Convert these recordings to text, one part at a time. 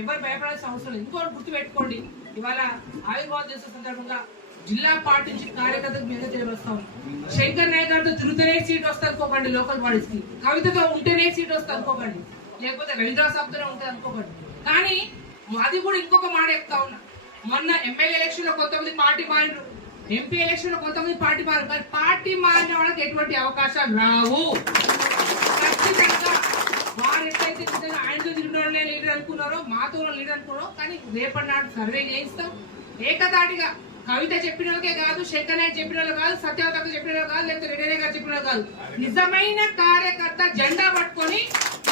ఎవరు భయపడాల్సిన అవసరం లేదు. ఇంకోటి గుర్తు పెట్టుకోండి ఇవాళ ఆవిర్భావం చేసే సందర్భంగా జిల్లా పార్టీ నుంచి కార్యకర్తకు మీద చేరొస్తాం శంకర్ నాయక్ గారితో తిరుగుతూనే సీట్ వస్తుంది అనుకోకండి లోకల్ బాడీస్ కవితతో ఉంటేనే సీట్ వస్తుంది అనుకోకండి. లేకపోతే రవీంద్ర సాబ్తోనే ఉంటుంది అనుకోకండి. కానీ అది కూడా ఇంకొక మాట చెప్తా ఉన్నా. మొన్న ఎమ్మెల్యే ఎలక్షన్లో కొంతమంది పార్టీ మారినారు. ఎంపీ ఎలక్షన్లో కొంతమంది పార్టీ మారు కానీ పార్టీ మారిన వాళ్ళకి ఎటువంటి అవకాశాలు రావు? అనుకున్నారో మాతో అనుకున్నారో కానీ రేపటి నాడు సర్వే చేయిస్తాం. ఏకదాటిగా కవిత చెప్పిన వాళ్ళకే కాదు శంకర్ నాయక్ చెప్పిన వాళ్ళు కాదు సత్యవత చెప్పిన వాళ్ళు కాదు లేకపోతే రెడ్డి గారు చెప్పిన వాళ్ళు కాదు. నిజమైన కార్యకర్త జెండా పట్టుకొని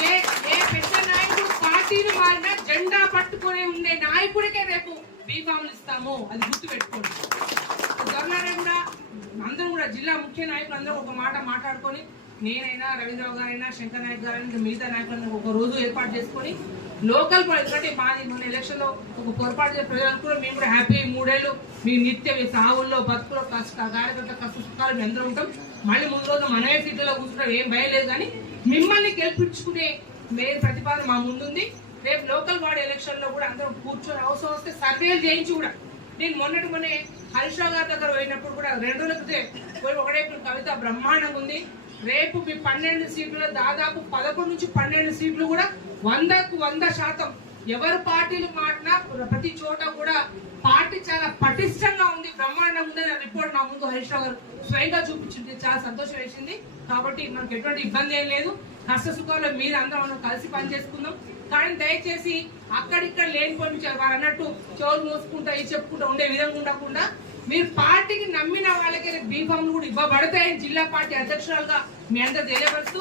ఏ ఏ పెద్ద నాయకుడు పార్టీని మారినా జెండా పట్టుకొని ఉండే నాయకుడికే రేపు బీఫామ్లు ఇస్తాము. అది గుర్తు పెట్టుకోండి త్వరలోనే కూడా అందరూ కూడా జిల్లా ముఖ్య నాయకులు అందరూ ఒక మాట మాట్లాడుకొని నేనైనా రవీంద్రరావు గారైనా శంకర్ నాయక్ గారైనా మిగతా నాయకులను ఒక రోజు ఏర్పాటు చేసుకొని లోకల్ ఎందుకంటే మాది మన ఎలక్షన్లో ఒక పొరపాటు చేసే ప్రజలకు కూడా మేము కూడా హ్యాపీ మూడేళ్ళు మీ నిత్య మీ సాగుల్లో బతుకులో కష్ట కార్యకర్త కష్ట సుఖాలు మేము ఉంటాం. మళ్ళీ ముందు రోజు మనమే సీట్లో కూర్చుంటాం ఏం భయం లేదు కానీ మిమ్మల్ని గెలిపించుకునే మెయిన్ ప్రతిపాదన మా ముందుంది. రేపు లోకల్ బాడీ ఎలక్షన్లో కూడా అందరం కూర్చొని అవసరం వస్తే సర్వేలు చేయించి కూడా నేను మొన్నటి మొన్నే హరీష్ రావు గారి దగ్గర పోయినప్పుడు కూడా రెండు రోజుల క్రితం ఒకటే కవిత బ్రహ్మాండంగా ఉంది. రేపు మీ పన్నెండు సీట్లు దాదాపు పదకొండు నుంచి పన్నెండు సీట్లు కూడా వందకు వంద శాతం ఎవరు పార్టీలు మాటినా ప్రతి చోట కూడా పార్టీ చాలా కూడా నా ముందు హరీష్ రావు గారు స్వయంగా చూపించింది చాలా సంతోషం వేసింది. కాబట్టి మనకు ఎటువంటి ఇబ్బంది ఏం లేదు. కష్ట సుఖాల్లో మీరు అందరం మనం కలిసి పనిచేసుకుందాం. కానీ దయచేసి అక్కడిక్కడ లేనిపోయి వారు అన్నట్టు చెవులు మూసుకుంటా ఇది చెప్పుకుంటా ఉండే విధంగా ఉండకుండా మీరు పార్టీకి నమ్మిన వాళ్ళకి బీఫామ్ కూడా ఇవ్వబడతాయని జిల్లా పార్టీ అధ్యక్షురాలుగా మీ అందరూ తెలియపరుస్తూ